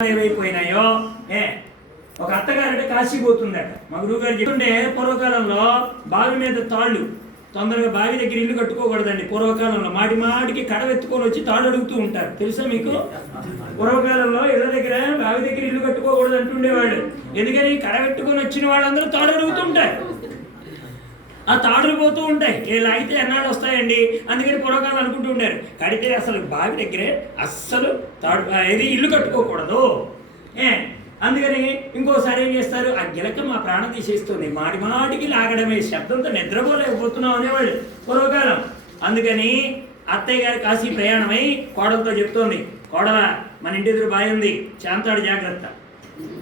ఏమైపోయినాయో? ఏ? ఒక అత్తగారంటే కాశీ పోతుందట. మా గురువు గారు చెప్తుంటే పూర్వకాలంలో బావి మీద తాళ్ళు తొందరగా బావి దగ్గర ఇల్లు కట్టుకోకూడదండి. పూర్వకాలంలో మాటి మాటికి కడవెత్తుకొని వచ్చి తాళ్ళు అడుగుతూ ఉంటారు. తెలుసా మీకు? పూర్వకాలంలో ఇళ్ళ దగ్గర బావి దగ్గర ఇల్లు కట్టుకోకూడదు అంటుండేవాళ్ళు. ఎందుకని? కడవెట్టుకొని వచ్చిన వాళ్ళందరూ తాళ్ళు అడుగుతుంటారు ఆ తాడులు పోతూ ఉంటాయి. ఇలా అయితే ఎన్నాళ్ళు వస్తాయండి? అందుకని పూర్వకాలం అనుకుంటూ ఉండారు. కడితే అసలు బావి దగ్గరే అస్సలు తాడు ఏది ఇల్లు కట్టుకోకూడదు. ఏ అందుకని ఇంకోసారి ఏం చేస్తారు? ఆ గిలక మా ప్రాణం తీసేస్తుంది మాటి మాటికి లాగడమే శబ్దంతో నిద్రపోలేకపోతున్నాం అనేవాళ్ళు పూర్వకాలం. అందుకని అత్తయ్య గారు కాశీ ప్రయాణమై కోడలతో చెప్తోంది. కోడల మన ఇంటి ఎదురు బావి ఉంది. శాంతాడు జాగ్రత్త.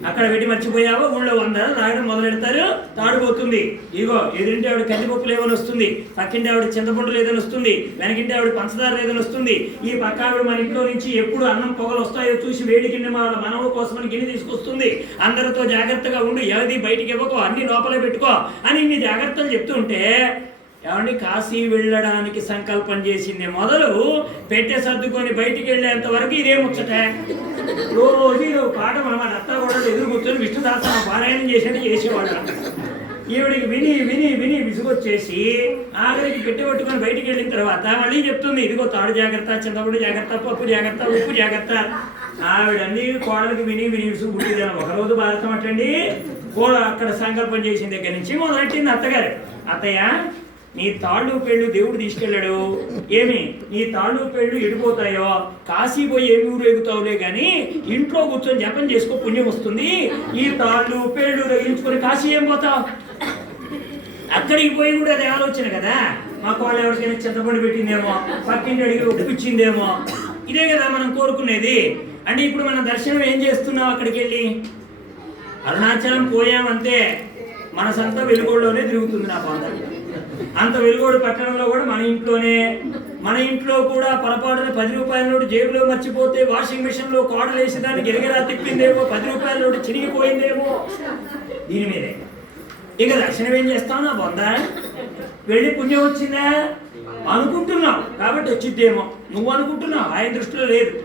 అక్కడ పెట్టి మర్చిపోయావో? ఊళ్ళో వంద లాగడం మొదలెడతారు తాడుపోతుంది ఇదిగో ఎదురింటి ఆవిడ కందిపప్పు లేవని వస్తుంది. పక్కింటి ఆవిడ చింతపండు లేదని వస్తుంది. వెనకింటి ఆవిడ పంచదార లేదని వస్తుంది. ఈ పక్క ఆవిడ మన ఇంట్లో నుంచి ఎప్పుడు అన్నం పొగలు వస్తాయో చూసి వేడి గిన్నె మనము మనవ కోసమని గిన్నె తీసుకొస్తుంది. అందరితో జాగ్రత్తగా ఉండి. ఏది బయటికి ఇవ్వకో అన్ని లోపలే పెట్టుకో అని ఇన్ని జాగ్రత్తలు చెప్తుంటే ఏమండి కాశీ వెళ్ళడానికి సంకల్పం చేసింది. మొదలు పెట్టె సర్దుకొని బయటికి వెళ్ళేంత వరకు ఇదే ముచ్చట. రోజు ఇది పాట మన అత్త కూడా ఎదురు కూర్చొని విష్ణుదాస పారాయణం చేసేది చేసేవాళ్ళు ఈవిడికి విని విని విని విసుగొచ్చేసి ఆఖరికి పెట్టి పట్టుకొని బయటికి వెళ్ళిన తర్వాత మళ్ళీ చెప్తుంది ఇదిగో తాడు జాగ్రత్త చింతపండు జాగ్రత్త పప్పు జాగ్రత్త ఉప్పు జాగ్రత్త. ఆవిడన్ని కోడలకి విని విని విసుగు పుట్టిదాను ఒకరోజు భారతం అట్టండి కోడ అక్కడ సంకల్పం చేసిన దగ్గర నుంచి మొదలెట్టింది అత్తగారు. అత్తయ్య నీ తాళ్ళు పెళ్ళు దేవుడు తీసుకెళ్ళాడు. ఏమి? నీ తాళ్ళు పెళ్ళు ఎడిపోతాయో? కాశీ పోయి ఏమి ఊరేగుతావులే కానీ ఇంట్లో కూర్చొని జపం చేసుకో పుణ్యం వస్తుంది. ఈ తాళ్ళు పెళ్ళు రగిలించుకొని కాశీ ఏం పోతావు? అక్కడికి పోయి కూడా అది ఆలోచన కదా. మా వాళ్ళు ఎవరికైనా చింతపడి పెట్టిందేమో పక్కింటి అడిగి ఒప్పించిందేమో. ఇదే కదా మనం కోరుకునేది. అంటే ఇప్పుడు మనం దర్శనం ఏం చేస్తున్నాం అక్కడికి వెళ్ళి అరుణాచలం పోయామంతే మనసంతా వెలుగోడులోనే తిరుగుతుంది నా బాధ అంత వెలుగోడు పట్టణంలో కూడా మన ఇంట్లోనే. మన ఇంట్లో కూడా పొరపాటున పది రూపాయల నోటు జేబులో మర్చిపోతే వాషింగ్ మిషన్లో కోడలు వేసి దాన్ని గిరగిరా తిప్పిందేమో పది రూపాయల నోటు చిరిగిపోయిందేమో దీని మీదే. ఇక దర్శనం ఏం చేస్తావు? నా బొంద? వెళ్ళి పుణ్యం వచ్చిందా? అనుకుంటున్నావు. కాబట్టి వచ్చిద్దేమో. నువ్వు అనుకుంటున్నావు. ఆయన దృష్టిలో లేదు.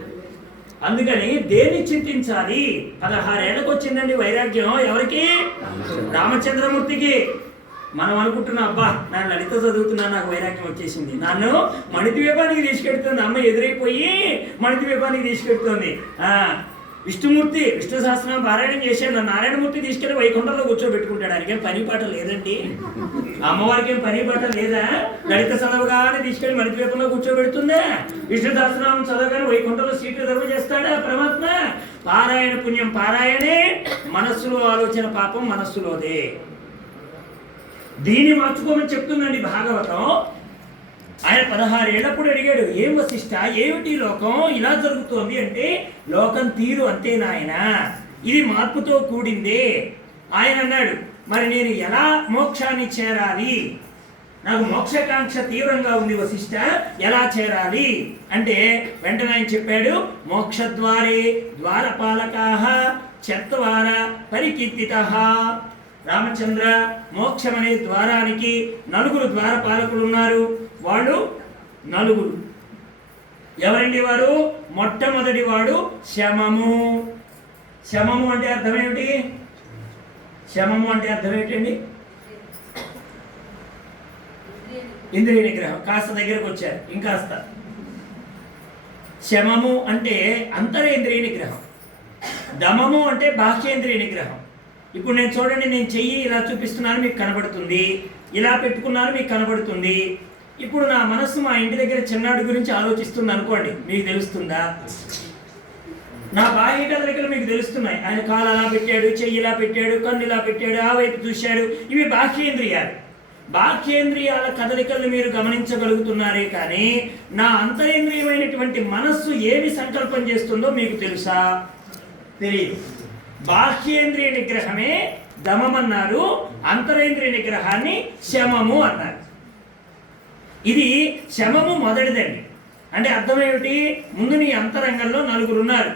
అందుకని దేన్ని చింతించాలి? పదహారేళ్ళకి వచ్చిందండి వైరాగ్యం. ఎవరికి? రామచంద్రమూర్తికి. మనం అనుకుంటున్నాం అబ్బా నా లలిత చదువుతున్నా నాకు వైరాగ్యం వచ్చేసింది. నన్ను వేపానికి తీసుకెడుతుంది అమ్మ ఎదురైపోయి మణితి వేపానికి తీసుకెడుతుంది ఆ విష్ణుమూర్తి విష్ణు సహస్రం పారాయణం చేశాడు. నారాయణమూర్తి తీసుకెళ్ళి వైకుంఠంలో కూర్చోబెట్టుకుంటాడు ఆయనకేం పని పాట లేదండి. అమ్మవారికి ఏం పని పాట లేదా? లలిత చదవగానే తీసుకెళ్ళి వేపంలో కూర్చోబెడుతుందా? విష్ణు సహస్రం చదవగానే వైకుంఠంలో సీట్లు రిజర్వ్ చేస్తాడా పరమాత్మ? పారాయణ పుణ్యం పారాయణే మనస్సులో ఆలోచన పాపం మనస్సులోదే. దీన్ని మార్చుకోమని చెప్తుందండి భాగవతం. ఆయన పదహారు ఏళ్ళప్పుడు అడిగాడు ఏం వశిష్ట? ఏమిటి లోకం? ఇలా జరుగుతోంది అంటే లోకం తీరు అంతే నాయన. ఇది మార్పుతో కూడిందే. ఆయన అన్నాడు మరి నేను ఎలా మోక్షాన్ని చేరాలి? నాకు మోక్షకాంక్ష తీవ్రంగా ఉంది వశిష్ట ఎలా చేరాలి? అంటే వెంటనే ఆయన చెప్పాడు మోక్షద్వారే ద్వారపాలకాహ చత్వార పరికీర్తిత రామచంద్ర మోక్షం అనే ద్వారానికి నలుగురు ద్వారపాలకులు ఉన్నారు వాళ్ళు నలుగురు. ఎవరండి వారు? మొట్టమొదటి వాడు శమము శమము అంటే అర్థం ఏమిటి? శమము అంటే అర్థం ఏంటండి? ఇంద్రియ నిగ్రహం. కాస్త దగ్గరకు వచ్చారు. ఇంకాస్త. శమము అంటే అంతరేంద్రియ నిగ్రహం. దమము అంటే బాహ్యేంద్రియ నిగ్రహం. ఇప్పుడు నేను చూడండి నేను చెయ్యి ఇలా చూపిస్తున్నాను మీకు కనబడుతుంది. ఇలా పెట్టుకున్నాను మీకు కనబడుతుంది. ఇప్పుడు నా మనస్సు మా ఇంటి దగ్గర చిన్నాడు గురించి ఆలోచిస్తుంది అనుకోండి మీకు తెలుస్తుందా? నా బాహ్య కదలికలు మీకు తెలుస్తున్నాయి. ఆయన కాలు అలా పెట్టాడు చెయ్యి ఇలా పెట్టాడు కన్ను ఇలా పెట్టాడు ఆ వైపు చూశాడు. ఇవి బాహ్యేంద్రియాలు. బాహ్యేంద్రియాల కదలికలను మీరు గమనించగలుగుతున్నారే కానీ నా అంతరేంద్రియమైనటువంటి మనస్సు ఏమి సంకల్పం చేస్తుందో మీకు తెలుసా? తెలియదు. బాహ్యేంద్రియ నిగ్రహమే దమమన్నారు అంతరేంద్రియ నిగ్రహాన్ని శమము అన్నారు. ఇది శమము మొదటిదండి. అంటే అర్థం ఏమిటి ముందు నీ అంతరంగంలో నలుగురు ఉన్నారు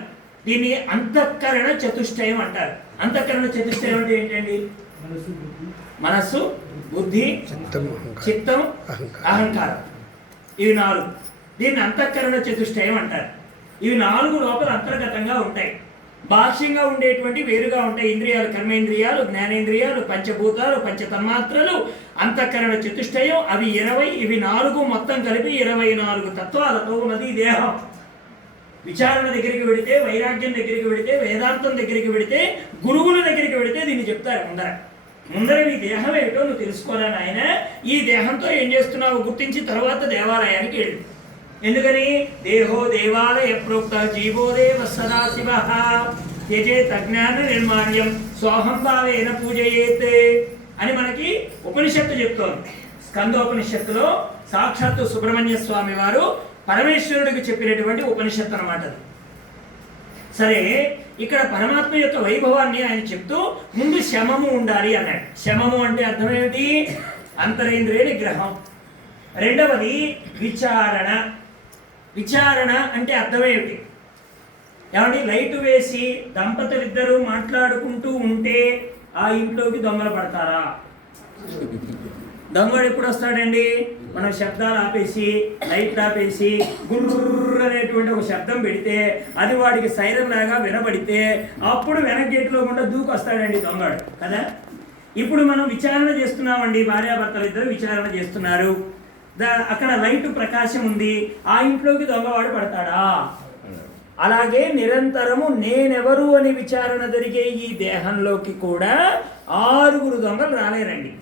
దీన్ని అంతఃకరణ చతుష్టయం అంటారు. అంతఃకరణ చతుష్టయం అంటే ఏంటండి? మనస్సు బుద్ధి. చిత్తం అహంకారం. ఇవి నాలుగు. దీన్ని అంతఃకరణ చతుష్టయం అంటారు. ఇవి నాలుగు లోపల అంతర్గతంగా ఉంటాయి. బాహ్యంగా ఉండేటువంటి వేరుగా ఉంటాయి ఇంద్రియాలు కర్మేంద్రియాలు జ్ఞానేంద్రియాలు పంచభూతాలు పంచతన్మాత్రలు అంతఃకరణ చతుష్టయం అవి ఇరవై ఇవి నాలుగు మొత్తం కలిపి ఇరవై నాలుగు తత్వాలతో ఉన్నది దేహం. విచారణ దగ్గరికి వెడితే వైరాగ్యం దగ్గరికి వెడితే వేదాంతం దగ్గరికి వెడితే గురువుల దగ్గరికి వెడితే దీన్ని చెప్తారు ముందర. ముందర నీ దేహం ఏమిటో నువ్వు తెలుసుకోరా నాయన? ఈ దేహంతో ఏం చేస్తున్నావు? గుర్తించి తర్వాత దేవాలయానికి వెళ్ళు. ఎందుకని? దేహో దేవాలయ ప్రోక్త జీవోదేవ సదాశివ త్యజేత్ అజ్ఞాన నిర్మాణ్యం. సోహం భావేన పూజయేత్ అని మనకి ఉపనిషత్తు చెప్తోంది. స్కందోపనిషత్తులో సాక్షాత్తు సుబ్రహ్మణ్య స్వామి వారు పరమేశ్వరుడికి చెప్పినటువంటి ఉపనిషత్తు అనమాట అది. సరే ఇక్కడ పరమాత్మ యొక్క వైభవాన్ని ఆయన చెప్తూ ముందు శమము ఉండాలి అన్నాడు. శమము అంటే అర్థం ఏమిటి అంతరేంద్రియ నిగ్రహం. రెండవది విచారణ. విచారణ అంటే అర్థమేమిటి ఏమండి? లైట్ వేసి దంపతులు ఇద్దరు మాట్లాడుకుంటూ ఉంటే ఆ ఇంట్లోకి దొంగలు పడతారా? దొంగడు ఎప్పుడు వస్తాడండి? మనం శబ్దాలు ఆపేసి లైట్ ఆపేసి గుర్ర అనేటువంటి ఒక శబ్దం పెడితే అది వాడికి సైరన్ లాగా వినబడితే అప్పుడు వెనక్ గేట్లో కూడా దూకు వస్తాడండి దొంగడు కదా? ఇప్పుడు మనం విచారణ చేస్తున్నామండి భార్యాభర్తలు ఇద్దరు విచారణ చేస్తున్నారు. అక్కడ లైట్ ప్రకాశం ఉంది. ఆ ఇంట్లోకి దొంగవాడు పడతాడా? అలాగే నిరంతరము నేనెవరు అని విచారణ జరిగే ఈ దేహంలోకి కూడా ఆరుగురు దొంగలు రాలేరండి.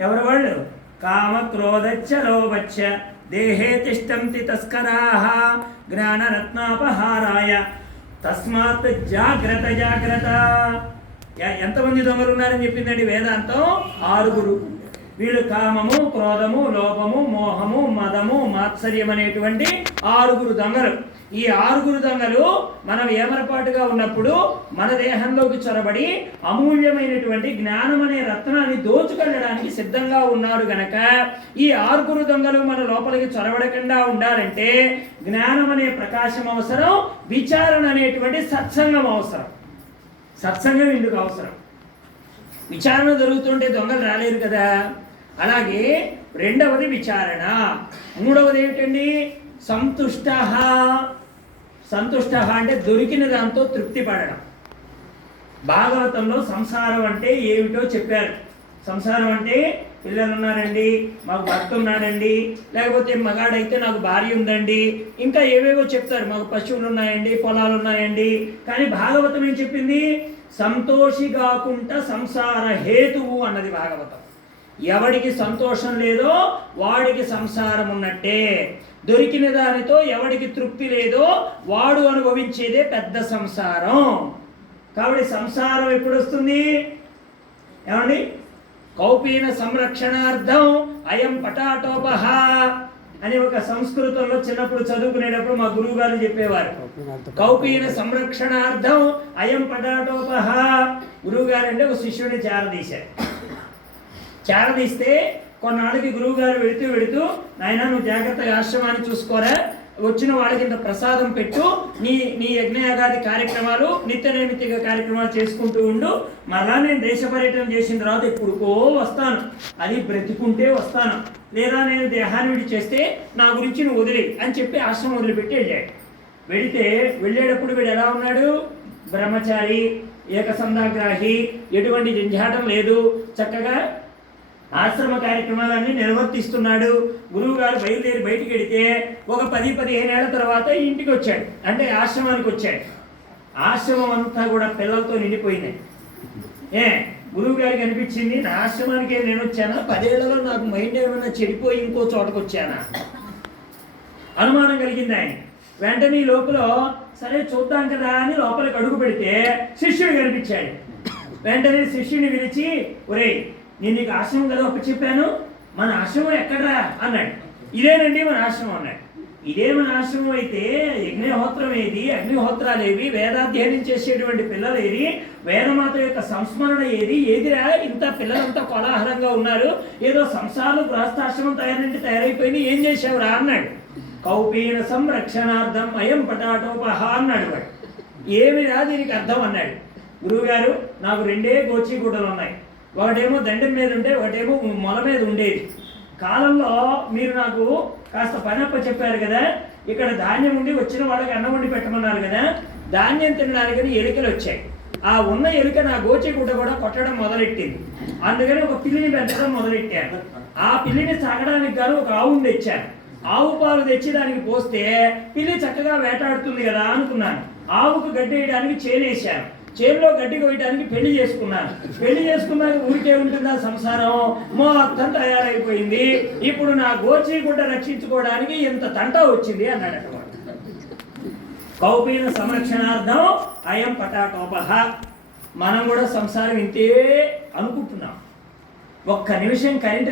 ఎవరు వాళ్ళు? కామ క్రోధచ్చ లోభచ్చ దేహే తిష్టంతి తస్కరాహ జ్ఞానరత్నాపహారాయ తస్మాత్ జాగ్రత్త జాగ్రత్త. ఎంతమంది దొంగలు ఉన్నారని చెప్పిందండి వేదాంతం? ఆరుగురు. వీళ్ళు కామము క్రోధము లోపము మోహము మదము మాత్సర్యం అనేటువంటి ఆరుగురు దొంగలు. ఈ ఆరుగురు దొంగలు మనం ఏమరపాటుగా ఉన్నప్పుడు మన దేహంలోకి చొరబడి అమూల్యమైనటువంటి జ్ఞానం అనే రత్నాన్ని దోచుకెళ్ళడానికి సిద్ధంగా ఉన్నారు గనక ఈ ఆరుగురు దొంగలు మన లోపలికి చొరబడకుండా ఉండాలంటే జ్ఞానం అనే ప్రకాశం అవసరం విచారణ అనేటువంటి సత్సంగం అవసరం. సత్సంగం ఇందుకు అవసరం? విచారణ జరుగుతుంటే దొంగలు రాలేరు కదా. అలాగే రెండవది విచారణ. మూడవది ఏమిటండి? సంతుష్ట. సంతుష్ట అంటే దొరికిన దాంతో తృప్తి పడడం. భాగవతంలో సంసారం అంటే ఏమిటో చెప్పారు. సంసారం అంటే పిల్లలు ఉన్నారండి మాకు భర్త ఉన్నాడండి లేకపోతే మగాడైతే నాకు భార్య ఉందండి ఇంకా ఏవేవో చెప్తారు. మాకు పశువులు ఉన్నాయండి పొలాలు ఉన్నాయండి. కానీ భాగవతం ఏం చెప్పింది? సంతోషి కాకుండా సంసార హేతువు అన్నది భాగవతం. ఎవడికి సంతోషం లేదో వాడికి సంసారం ఉన్నట్టే. దొరికిన దానితో ఎవడికి తృప్తి లేదో వాడు అనుభవించేదే పెద్ద సంసారం. కాబట్టి సంసారం ఎప్పుడు వస్తుంది ఏమండి? కౌపీన సంరక్షణార్థం అయం పటాటోపహ. అని ఒక సంస్కృతంలో చిన్నప్పుడు చదువుకునేటప్పుడు మా గురువు గారు చెప్పేవారు. కౌపీన సంరక్షణార్థం అయం పటాటోపహ గురువు గారు అంటే ఒక శిష్యుడిని చేరదీశారు. చేరదీస్తే కొన్నాళ్ళకి గురువు గారు వెళుతూ వెళుతూ నాయన నువ్వు జాగ్రత్తగా ఆశ్రమాన్ని చూసుకోరా. వచ్చిన వాళ్ళకి ఇంత ప్రసాదం పెట్టు. నీ నీ యజ్ఞయాగాది కార్యక్రమాలు నిత్య నైమిత్తిక కార్యక్రమాలు చేసుకుంటూ ఉండు. మరలా నేను దేశ పర్యటన చేసిన తర్వాత ఎప్పుడుకో వస్తాను. అది బ్రతుకుంటే వస్తాను. లేదా నేను దేహాన్ని విడిచేస్తే నా గురించి నువ్వు వదిలే అని చెప్పి ఆశ్రమం వదిలిపెట్టి వెళ్ళాడు. వెళితే వెళ్ళేటప్పుడు వీడు ఎలా ఉన్నాడు? బ్రహ్మచారి ఏకసంధాగ్రాహి ఎటువంటి జంజాటం లేదు. చక్కగా ఆశ్రమ కార్యక్రమాలన్నీ నిర్వర్తిస్తున్నాడు. గురువు గారు బయలుదేరి బయటికి వెడితే ఒక పది పదిహేను ఏళ్ళ తర్వాత ఇంటికి వచ్చాడు. అంటే ఆశ్రమానికి వచ్చాడు. ఆశ్రమం అంతా కూడా పిల్లలతో నిండిపోయింది. ఏ? గురువు గారికి అనిపించింది నా ఆశ్రమానికి నేను వచ్చానా పదేళ్ళలో నాకు మైండ్ ఏమైనా చెడిపోయి ఇంకో చోటకు వచ్చానా? అనుమానం కలిగింది ఆయన. వెంటనే లోపల సరే చూద్దాం కదా అని లోపలికి అడుగు పెడితే శిష్యుడు కనిపించాడు. వెంటనే శిష్యుని పిలిచి ఒరేయ్ నేను నీకు ఆశ్రమం కదా ఒక చెప్పాను. మన ఆశ్రమం ఎక్కడరా? అన్నాడు. ఇదేనండి మన ఆశ్రమం అన్నాడు. ఇదేమి ఆశ్రమం అయితే యజ్ఞహోత్రం ఏది? అగ్నిహోత్రాలు ఏవి? వేదాధ్యయనం చేసేటువంటి పిల్లలు ఏది? వేదమాత యొక్క సంస్మరణ ఏది? ఏదిరా? ఇంత పిల్లలంతా కోలాహలంగా ఉన్నారు. ఏదో సంసారం గృహస్థాశ్రమం తయారంటే తయారైపోయింది. ఏం చేసావురా అన్నాడు. కౌపీన సంరక్షణార్థం అయం పటాటోపహ అన్నాడు వాడు. ఏమిరా దీనికి అర్థం? అన్నాడు. గురువుగారు నాకు రెండే గోచిగూడలు ఉన్నాయి. ఒకటేమో దండం మీద ఉండే ఒకటేమో మొల మీద ఉండేది. కాలంలో మీరు నాకు కాస్త పనప్ప చెప్పారు కదా ఇక్కడ ధాన్యం ఉండి వచ్చిన వాళ్ళకి అన్నం వండి పెట్టమన్నారు కదా ధాన్యం తినడానికని ఎలుకలు వచ్చాయి. ఆ ఉన్న ఎలుక నా గోచిగుడ్డ కూడా కొట్టడం మొదలెట్టింది. అందుకని ఒక పిల్లిని పెంచడం మొదలెట్టాను ఆ పిల్లిని సాగడానికి గాను ఒక ఆవుని తెచ్చాను ఆవు పాలు తెచ్చి దానికి పోస్తే పిల్లి చక్కగా వేటాడుతుంది కదా అనుకున్నాను. ఆవుకు గడ్డి వేయడానికి చేనేసాను చేనులో గడ్డి కోయడానికి పెళ్ళి చేసుకున్నాను పెళ్ళి చేసుకున్నాక ఊరికే ఉంటుందా సంసారం? మొత్తం తయారైపోయింది. ఇప్పుడు నా గోచి గుడ్డ రక్షించుకోవడానికి ఇంత తంట వచ్చింది అన్నాడు అన్నమాట కౌపీన సంరక్షణార్థం అయం పటాకోప మనం కూడా సంసారం ఇంతే అనుకుంటున్నాం. ఒక్క నిమిషం కరెంటు